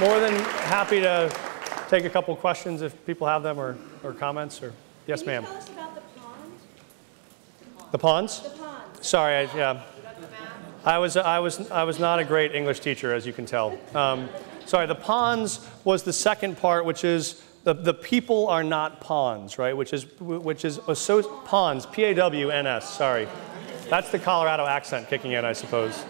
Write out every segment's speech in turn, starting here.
more than happy to take a couple questions if people have them or comments. Or yes, ma'am. Can you tell us about the ponds? The ponds? The ponds. Sorry, yeah. I was not a great English teacher, as you can tell. Sorry, the ponds was the second part, which is the people are not pawns, right? Which is pawns, P-A-W-N-S. Sorry, that's the Colorado accent kicking in, I suppose.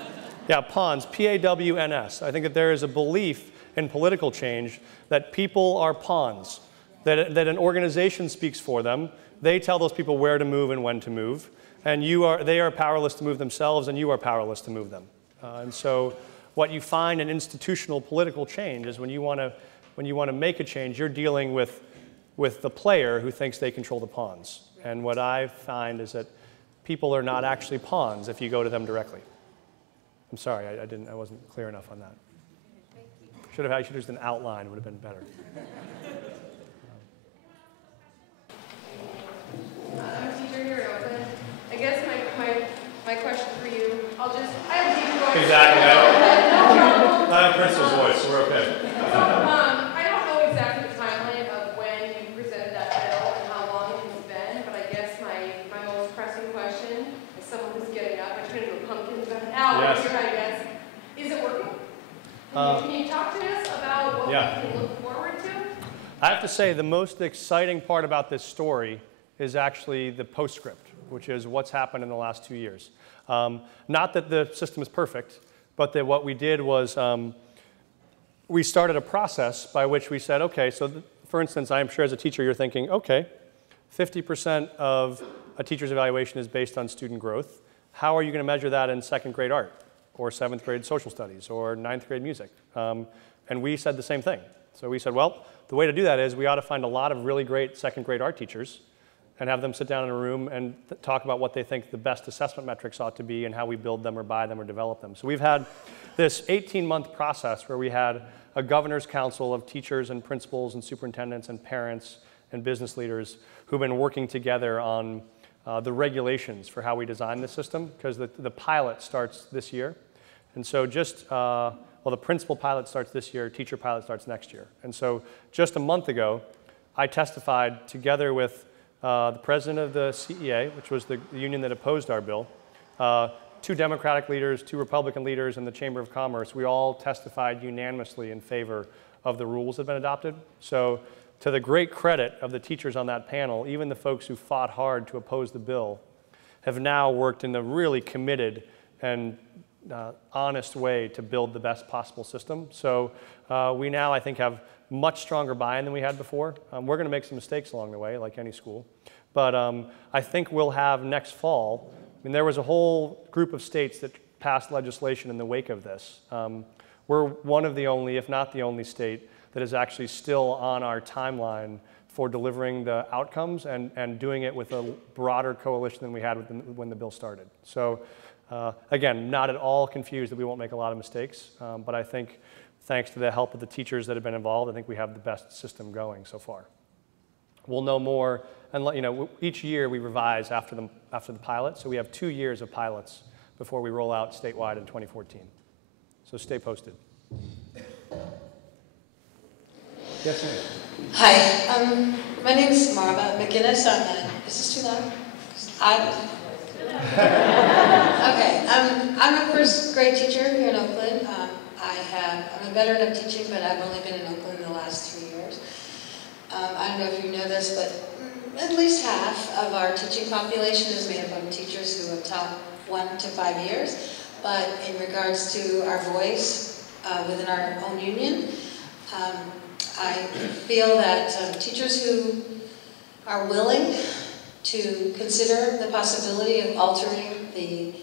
Yeah, pawns, P-A-W-N-S. I think that there is a belief in political change that people are pawns, that an organization speaks for them. They tell those people where to move and when to move, and they are powerless to move themselves, and you are powerless to move them. And so, what you find in institutional political change is when you want to make a change, you're dealing with the player who thinks they control the pawns. And what I find is that people are not actually pawns if you go to them directly. I'm sorry, I wasn't clear enough on that. I should have used an outline, it would have been better. I'm a teacher here at Oakland. I guess my question for you, I have deep voice. Exactly. I have Prince's voice, so we're okay. I don't know exactly the timeline of when you presented that bill and how long it has been, but I guess my most pressing question is someone who's getting up. I turned into a pumpkin about an hour here, I guess. Is it working? Can you talk to us about what we can look forward to? I have to say the most exciting part about this story is actually the postscript, which is what's happened in the last 2 years. Not that the system is perfect, but that what we did was we started a process by which we said, okay, so for instance, I'm sure as a teacher you're thinking, okay, 50% of a teacher's evaluation is based on student growth. How are you going to measure that in second grade art, or seventh grade social studies, or ninth grade music? And we said the same thing. So we said, well, the way to do that is we ought to find a lot of really great second grade art teachers and have them sit down in a room and talk about what they think the best assessment metrics ought to be and how we build them or buy them or develop them. So we've had this 18-month process where we had a governor's council of teachers and principals and superintendents and parents and business leaders who've been working together on the regulations for how we design the system, because the pilot starts this year. And so the principal pilot starts this year, teacher pilot starts next year. And so just a month ago, I testified together with the president of the CEA, which was the union that opposed our bill, 2 Democratic leaders, 2 Republican leaders, and the Chamber of Commerce. We all testified unanimously in favor of the rules that have been adopted. So to the great credit of the teachers on that panel, even the folks who fought hard to oppose the bill have now worked in a really committed and honest way to build the best possible system. So we now, I think, have much stronger buy-in than we had before. We're going to make some mistakes along the way, like any school. But I think we'll have next fall, there was a whole group of states that passed legislation in the wake of this. We're one of the only, if not the only state, that is actually still on our timeline for delivering the outcomes and doing it with a broader coalition than we had when the bill started. So again, not at all confused that we won't make a lot of mistakes, but I think thanks to the help of the teachers that have been involved, I think we have the best system going so far. We'll know more, and each year we revise after the pilot, so we have 2 years of pilots before we roll out statewide in 2014. So stay posted. Yes, ma'am. Hi, my name is Marva McGinnis. Is this too loud? Okay, I'm a first grade teacher here in Oakland. I'm a veteran of teaching, but I've only been in Oakland the last 3 years. I don't know if you know this, but at least half of our teaching population is made up of teachers who have taught 1 to 5 years. But in regards to our voice within our own union, I feel that teachers who are willing to consider the possibility of altering the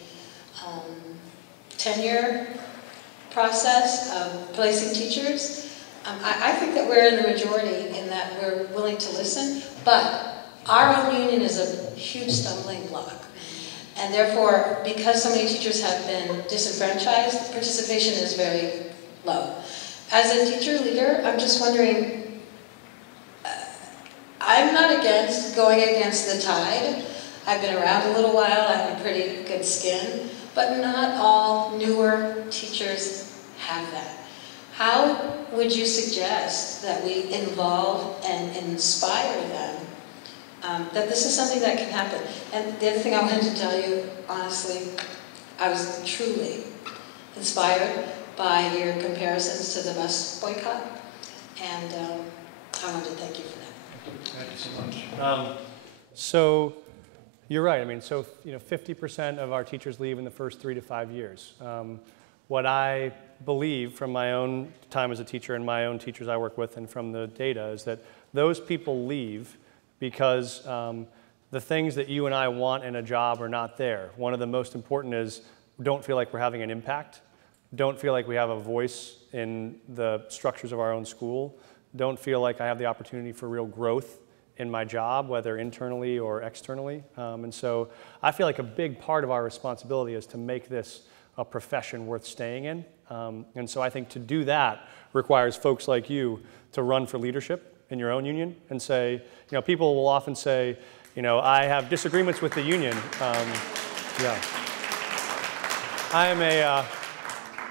tenure process of placing teachers, I think that we're in the majority in that we're willing to listen, but our own union is a huge stumbling block. And therefore, because so many teachers have been disenfranchised, participation is very low. As a teacher leader, I'm just wondering, I'm not against going against the tide. I've been around a little while, I have a pretty good skin, but not all newer teachers have that. how would you suggest that we involve and inspire them that this is something that can happen? And the other thing I wanted to tell you, honestly, I was truly inspired by your comparisons to the bus boycott, and I wanted to thank you for that. Thank you so much. So you're right. I mean, so 50% of our teachers leave in the first 3 to 5 years. What I believe from my own time as a teacher and my own teachers I work with and from the data is that those people leave because the things that you and I want in a job are not there. One of the most important is don't feel like we're having an impact. Don't feel like we have a voice in the structures of our own school. Don't feel like I have the opportunity for real growth in my job, whether internally or externally. And so I feel like a big part of our responsibility is to make this a profession worth staying in. And so I think to do that requires folks like you to run for leadership in your own union and say, people will often say, I have disagreements with the union. Yeah.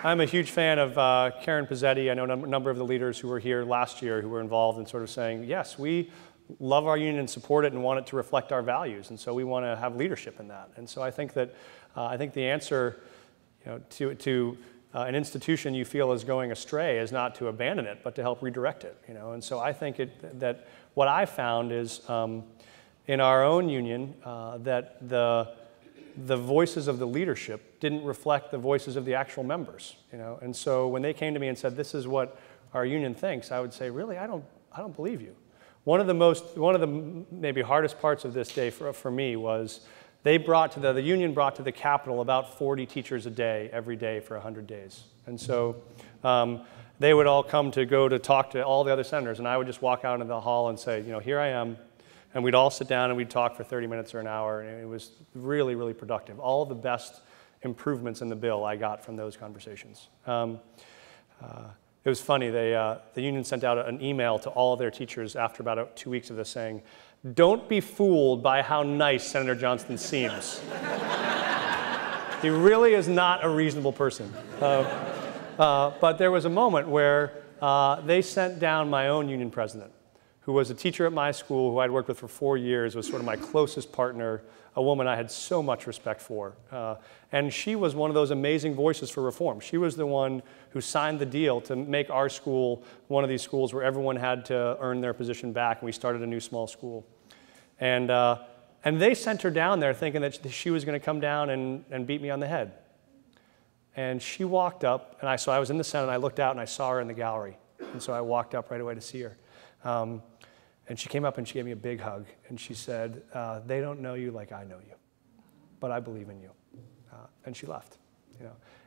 I'm a huge fan of Karen Pizzetti. I know a number of the leaders who were here last year who were involved in sort of saying, yes, we love our union and support it and want it to reflect our values, and so we want to have leadership in that. And so I think that the answer to an institution you feel is going astray is not to abandon it, but to help redirect it. And so I think that what I found is in our own union that the voices of the leadership didn't reflect the voices of the actual members. And so when they came to me and said, "This is what our union thinks," I would say, "Really, I don't believe you." One of the maybe hardest parts of this day for me was the union brought to the Capitol about 40 teachers a day every day for 100 days. And so they would all come to talk to all the other senators, and I would just walk out into the hall and say, here I am. And we'd all sit down and we'd talk for 30 minutes or an hour, and it was really, really productive. All of the best improvements in the bill I got from those conversations. It was funny, the union sent out an email to all of their teachers after about 2 weeks of this saying, "Don't be fooled by how nice Senator Johnston seems. He really is not a reasonable person." But there was a moment where they sent down my own union president, who was a teacher at my school, who I'd worked with for 4 years, was sort of my closest partner, a woman I had so much respect for. And she was one of those amazing voices for reform. She was the one who signed the deal to make our school one of these schools where everyone had to earn their position back, and we started a new small school. And they sent her down there thinking that she was going to come down and beat me on the head. And she walked up, and I was in the Senate, and I looked out, and I saw her in the gallery. And so I walked up right away to see her. And she came up and she gave me a big hug, and she said, "They don't know you like I know you, but I believe in you." And she left.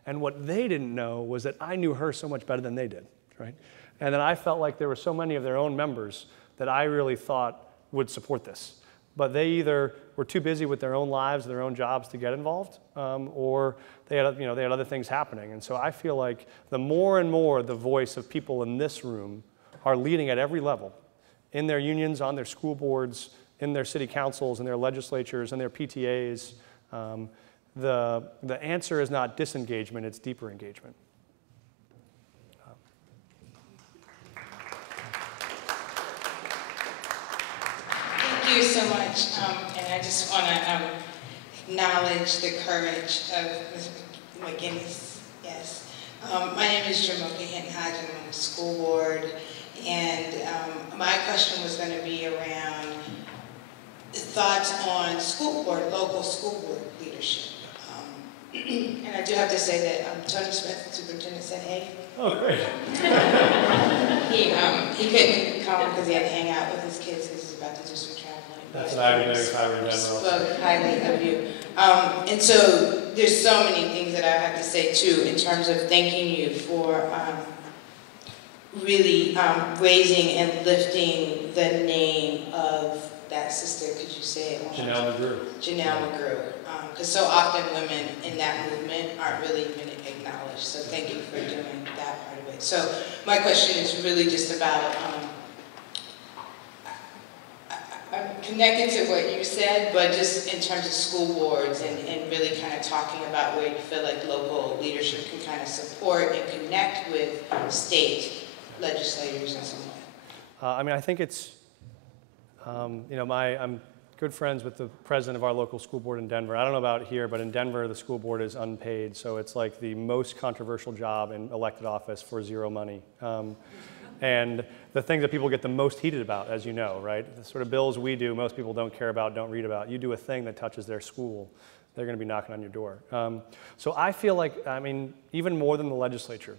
And what they didn't know was that I knew her so much better than they did, right? And that I felt like there were so many of their own members that I really thought would support this. But they either were too busy with their own lives, their own jobs to get involved, or they had other things happening. And so I feel like the more and more the voice of people in this room are leading at every level, in their unions, on their school boards, in their city councils, in their legislatures, in their PTAs. The answer is not disengagement, it's deeper engagement. Thank you so much, and I just want to acknowledge the courage of Ms. McGinnis. Yes. My name is Jamoka Hinton-Hodge, and I'm on the school board. And my question was going to be around thoughts on local school board leadership. And I do have to say that Tony Smith, the superintendent, said hey. Oh, great. He couldn't come because he had to hang out with his kids because he's about to do some traveling. That's what I would do if I were in general. Spoke highly of you. And so there's so many things that I have to say too in terms of thanking you for really raising and lifting the name of that sister. Could you say it? Janelle McGrew. Janelle McGrew. Because so often women in that movement aren't really even acknowledged. So thank you for doing that part of it. So my question is really just about, I'm connected to what you said, but just in terms of school boards and really kind of talking about where you feel like local leadership can kind of support and connect with state legislators and so on? I mean, I think it's, you know, I'm good friends with the president of our local school board in Denver. I don't know about here, but in Denver, the school board is unpaid, so it's like the most controversial job in elected office for zero money. And the thing that people get the most heated about, as you know, right? The sort of bills we do, most people don't care about, don't read about. You do a thing that touches their school, they're going to be knocking on your door. So I feel like, I mean, even more than the legislature,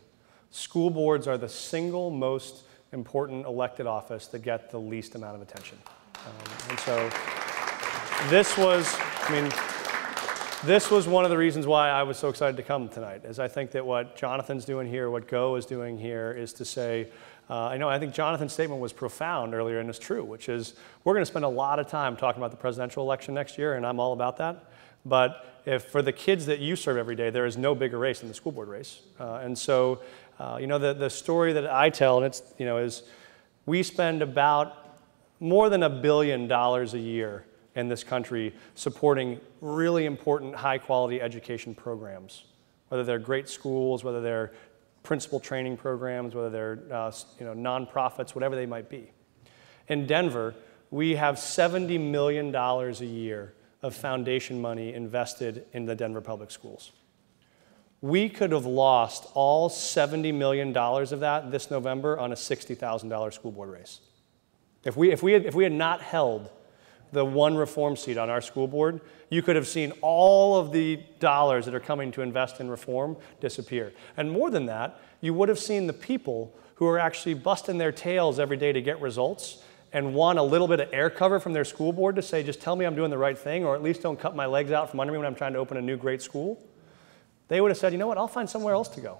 school boards are the single most important elected office that get the least amount of attention. And so this was, I mean, this was one of the reasons why I was so excited to come tonight, is I think that what Jonathan's doing here, what Go is doing here, is to say, I think Jonathan's statement was profound earlier, and it's true, which is we're going to spend a lot of time talking about the presidential election next year, and I'm all about that. But if for the kids that you serve every day, there is no bigger race than the school board race. And so, you know, the story that I tell, and it's, you know, is we spend about more than $1 billion a year in this country supporting really important high-quality education programs, whether they're great schools, whether they're principal training programs, whether they're you know, nonprofits, whatever they might be. In Denver, we have $70 million a year of foundation money invested in the Denver public schools. We could have lost all $70 million of that this November on a $60,000 school board race. If we had not held the one reform seat on our school board, you could have seen all of the dollars that are coming to invest in reform disappear. And more than that, you would have seen the people who are actually busting their tails every day to get results and want a little bit of air cover from their school board to say, just tell me I'm doing the right thing, or at least don't cut my legs out from under me when I'm trying to open a new great school. They would have said, you know what, I'll find somewhere else to go,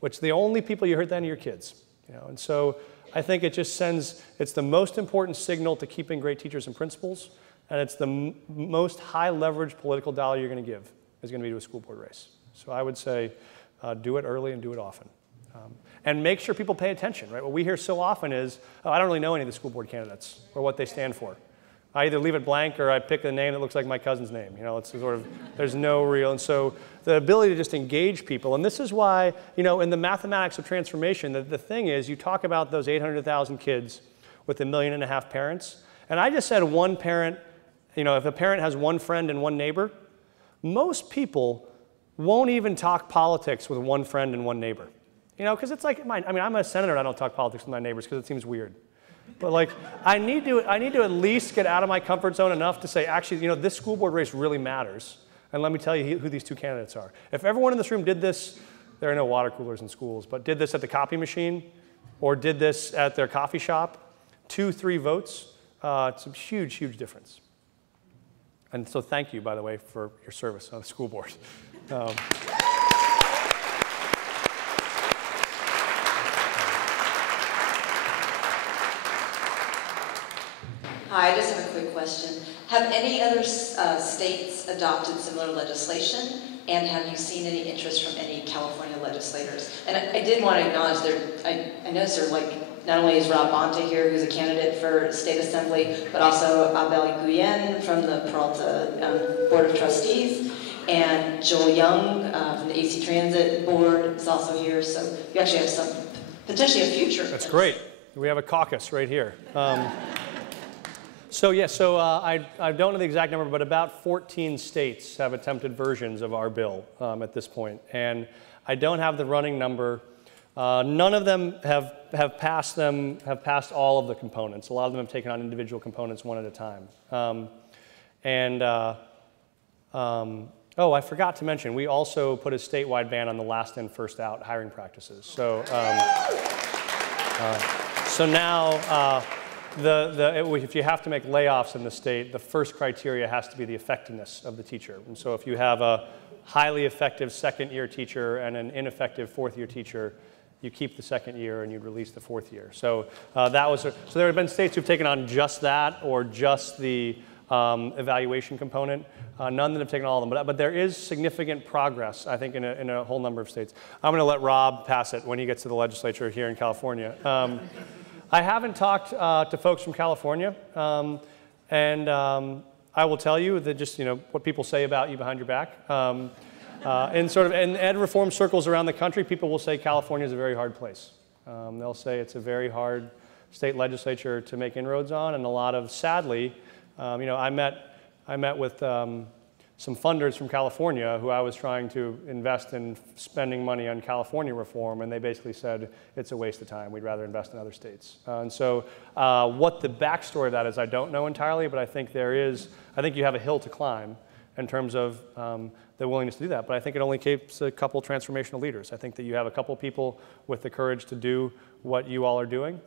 which the only people you heard then are your kids. You know? And so I think it just sends, it's the most important signal to keeping great teachers and principals, and it's the most high leverage political dollar you're going to give is going to be to a school board race. So I would say do it early and do it often. And make sure people pay attention, right? What we hear so often is, oh, I don't really know any of the school board candidates or what they stand for. I either leave it blank or I pick a name that looks like my cousin's name. You know, it's sort of, there's no real, and so the ability to just engage people, and this is why, you know, in the mathematics of transformation, the thing is, you talk about those 800,000 kids with 1.5 million parents, and I just said one parent, you know, if a parent has one friend and one neighbor, most people won't even talk politics with one friend and one neighbor. You know, because it's like, I mean, I'm a senator and I don't talk politics with my neighbors because it seems weird. But like, I need to at least get out of my comfort zone enough to say, actually, you know, this school board race really matters. And let me tell you who these two candidates are. If everyone in this room did this, there are no water coolers in schools, but did this at the copy machine or did this at their coffee shop, 2-3 votes, it's a huge, huge difference. And so thank you, by the way, for your service on the school board. Hi, I just have a quick question. Have any other states adopted similar legislation? And have you seen any interest from any California legislators? And I did want to acknowledge I noticed there, like, not only is Rob Bonta here, who's a candidate for state assembly, but also Abel Guyen from the Peralta Board of Trustees, and Joel Young from the AC Transit Board is also here. So you actually have some, potentially a future. That's great. We have a caucus right here. So yeah, I don't know the exact number, but about 14 states have attempted versions of our bill at this point. And I don't have the running number. None of them have passed all of the components. A lot of them have taken on individual components one at a time. Oh, I forgot to mention, we also put a statewide ban on the last in, first out hiring practices. So, so now, if you have to make layoffs in the state, the first criteria has to be the effectiveness of the teacher. And so if you have a highly effective second-year teacher and an ineffective fourth-year teacher, you keep the second year and you release the fourth year. So so there have been states who've taken on just that or just the evaluation component. None that have taken all of them, but there is significant progress, I think, in a whole number of states. I'm going to let Rob pass it when he gets to the legislature here in California. I haven't talked to folks from California, and I will tell you that just, you know, what people say about you behind your back. in ed reform circles around the country, people will say California is a very hard place. They'll say it's a very hard state legislature to make inroads on, and a lot of, sadly, I met with some funders from California who I was trying to invest in spending money on California reform, and they basically said it's a waste of time. We'd rather invest in other states. And so what the backstory of that is, I don't know entirely, but I think you have a hill to climb in terms of the willingness to do that. But I think it only takes a couple transformational leaders. I think that you have a couple people with the courage to do what you all are doing.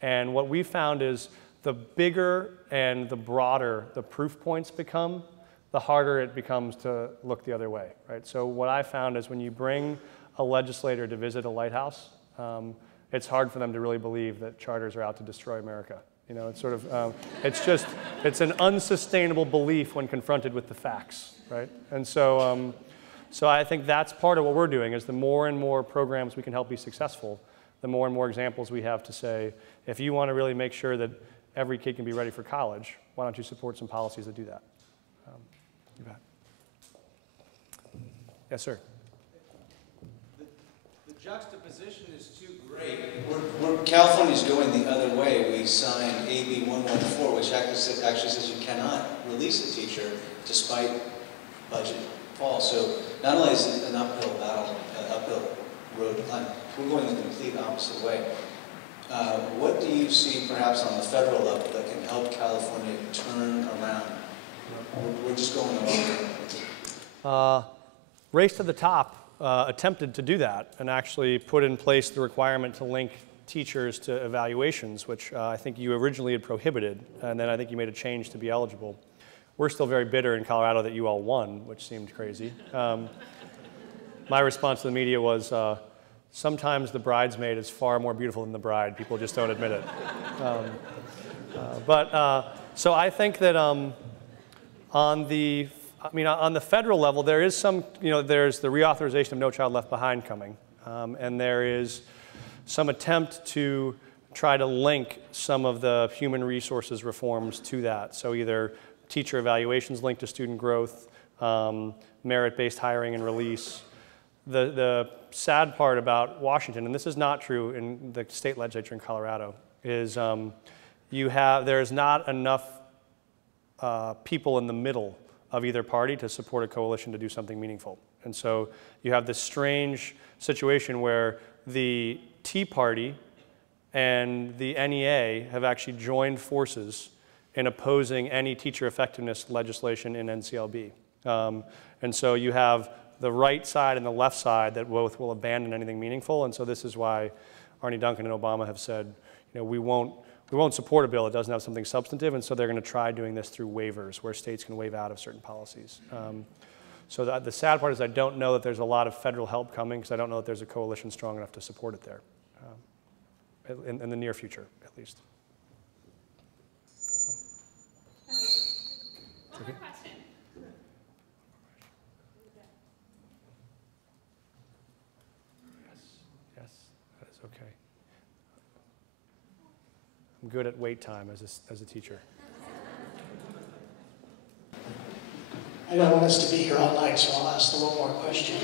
And what we found is the bigger and the broader the proof points become, the harder it becomes to look the other way, right? So what I found is when you bring a legislator to visit a lighthouse, it's hard for them to really believe that charters are out to destroy America. It's sort of, it's an unsustainable belief when confronted with the facts, right? And so, so I think that's part of what we're doing is the more and more programs we can help be successful, the more and more examples we have to say, if you want to really make sure that every kid can be ready for college, why don't you support some policies that do that? You bet. Yes, sir. The juxtaposition is too great. California's going the other way. We signed AB 114, which actually says you cannot release a teacher despite budget fall. So not only is it an uphill battle, an uphill road to climb, we're going the complete opposite way. What do you see perhaps on the federal level that can help California turn around? We're just going the wrong way. Race to the Top attempted to do that and actually put in place the requirement to link teachers to evaluations, which I think you originally had prohibited, and then I think you made a change to be eligible. We're still very bitter in Colorado that you all won, which seemed crazy. My response to the media was, sometimes the bridesmaid is far more beautiful than the bride. People just don't admit it. So I think that on the federal level, there is some, there's the reauthorization of No Child Left Behind coming, and there is some attempt to try to link some of the human resources reforms to that. So either teacher evaluations linked to student growth, merit-based hiring and release. The sad part about Washington, and this is not true in the state legislature in Colorado, is there's not enough people in the middle of either party to support a coalition to do something meaningful. And so you have this strange situation where the Tea Party and the NEA have actually joined forces in opposing any teacher effectiveness legislation in NCLB. And so you have the right side and the left side that both will abandon anything meaningful. And so this is why Arne Duncan and Obama have said, we won't support a bill that doesn't have something substantive, and so they're going to try doing this through waivers, where states can waive out of certain policies. So the sad part is I don't know that there's a lot of federal help coming, because I don't know that there's a coalition strong enough to support it there, in the near future, at least. One more question. Yes, that is okay. I'm good at wait time as a teacher. I don't want us to be here all night, so I'll ask the one more question.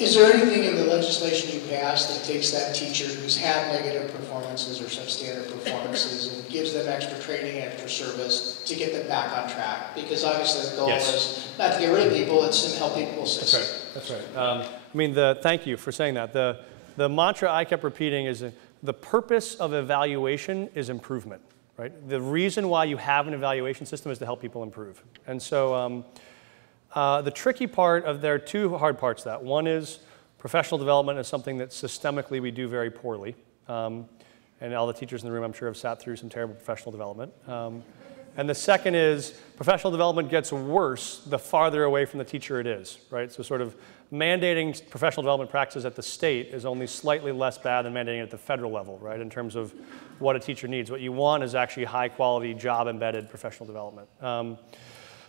Is there anything in the legislation you passed that takes that teacher who's had negative performances or substandard performances and gives them extra training, extra service to get them back on track? Because obviously the goal is not to get rid of people, it's to help people succeed. That's right. Thank you for saying that. The mantra I kept repeating is the purpose of evaluation is improvement. Right? The reason why you have an evaluation system is to help people improve. And so the tricky part there are two hard parts to that. One is professional development is something that systemically we do very poorly. And all the teachers in the room, I'm sure, have sat through some terrible professional development. And the second is professional development gets worse the farther away from the teacher it is. Right? So sort of mandating professional development practices at the state is only slightly less bad than mandating it at the federal level, right, in terms of what a teacher needs. What you want is actually high-quality, job-embedded professional development.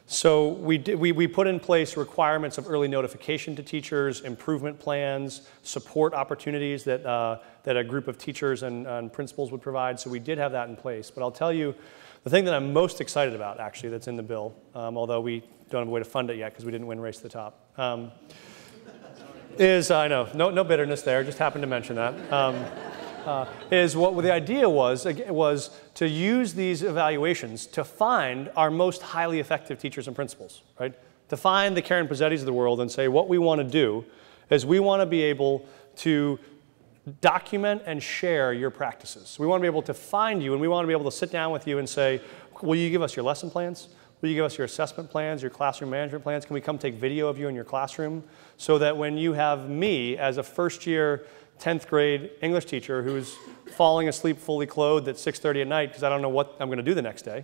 So we put in place requirements of early notification to teachers, improvement plans, support opportunities that a group of teachers and principals would provide. So we did have that in place. But I'll tell you, the thing that I'm most excited about, actually, that's in the bill, although we don't have a way to fund it yet because we didn't win Race to the Top. I know, no bitterness there, just happened to mention that. Is what the idea was to use these evaluations to find our most highly effective teachers and principals, right? To find the Karen Pizzettis of the world and say what we want to do is we want to be able to document and share your practices. We want to be able to find you, and we want to be able to sit down with you and say, will you give us your lesson plans? Will you give us your assessment plans, your classroom management plans? Can we come take video of you in your classroom so that when you have me as a first-year 10th grade English teacher who's falling asleep fully clothed at 6:30 at night because I don't know what I'm going to do the next day,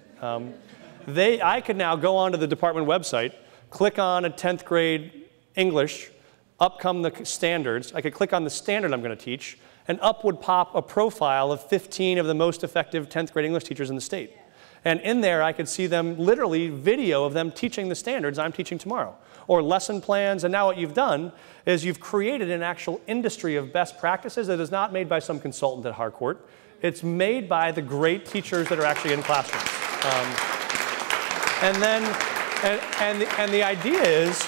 I could now go onto the department website, click on a 10th grade English, up come the standards. I could click on the standard I'm going to teach, and up would pop a profile of 15 of the most effective 10th grade English teachers in the state. And in there, I could see them literally video of them teaching the standards I'm teaching tomorrow, or lesson plans. And now what you've done is you've created an actual industry of best practices that is not made by some consultant at Harcourt. It's made by the great teachers that are actually in classrooms. And the idea is,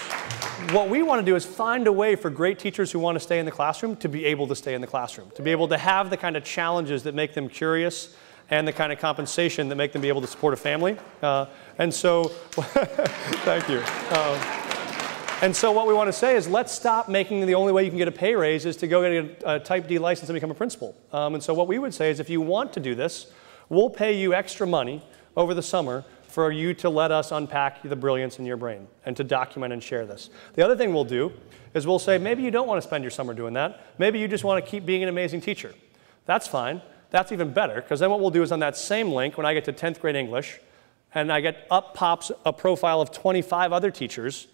what we want to do is find a way for great teachers who want to stay in the classroom to be able to stay in the classroom, to be able to have the kind of challenges that make them curious and the kind of compensation that make them be able to support a family. And so, thank you. And so what we want to say is let's stop making the only way you can get a pay raise is to go get a Type D license and become a principal. And so what we would say is if you want to do this, we'll pay you extra money over the summer for you to let us unpack the brilliance in your brain and to document and share this. The other thing we'll do is we'll say maybe you don't want to spend your summer doing that. Maybe you just want to keep being an amazing teacher. That's fine. That's even better, because then what we'll do is on that same link, when I get to 10th grade English, and I get up pops a profile of 25 other teachers,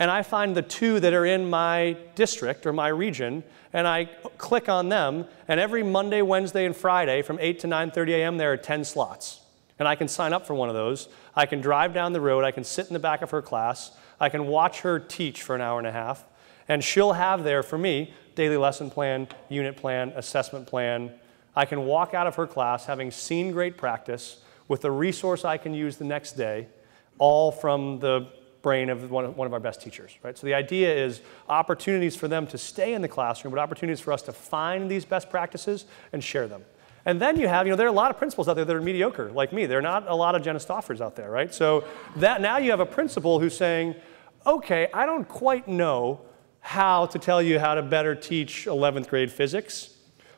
and I find the 2 that are in my district or my region, and I click on them, and every Monday, Wednesday, and Friday from 8 to 9:30 a.m. there are 10 slots. And I can sign up for one of those. I can drive down the road. I can sit in the back of her class. I can watch her teach for an hour and a half. And she'll have there for me daily lesson plan, unit plan, assessment plan. I can walk out of her class having seen great practice with a resource I can use the next day, all from the brain of one of our best teachers, right? So the idea is opportunities for them to stay in the classroom, but opportunities for us to find these best practices and share them. And then you have, there are a lot of principals out there that are mediocre, like me. There are not a lot of Jenna Stoffers out there, right? So now you have a principal who's saying, okay, I don't quite know how to tell you how to better teach 11th grade physics,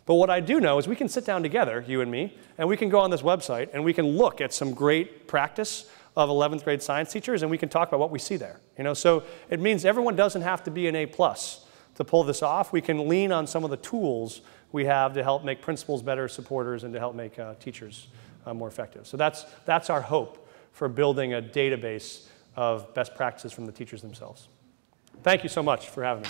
but what I do know is we can sit down together, you and me, and we can go on this website and we can look at some great practice of 11th grade science teachers and we can talk about what we see there. So it means everyone doesn't have to be an A+ to pull this off. We can lean on some of the tools we have to help make principals better supporters and to help make teachers more effective. So that's our hope for building a database of best practices from the teachers themselves. Thank you so much for having me.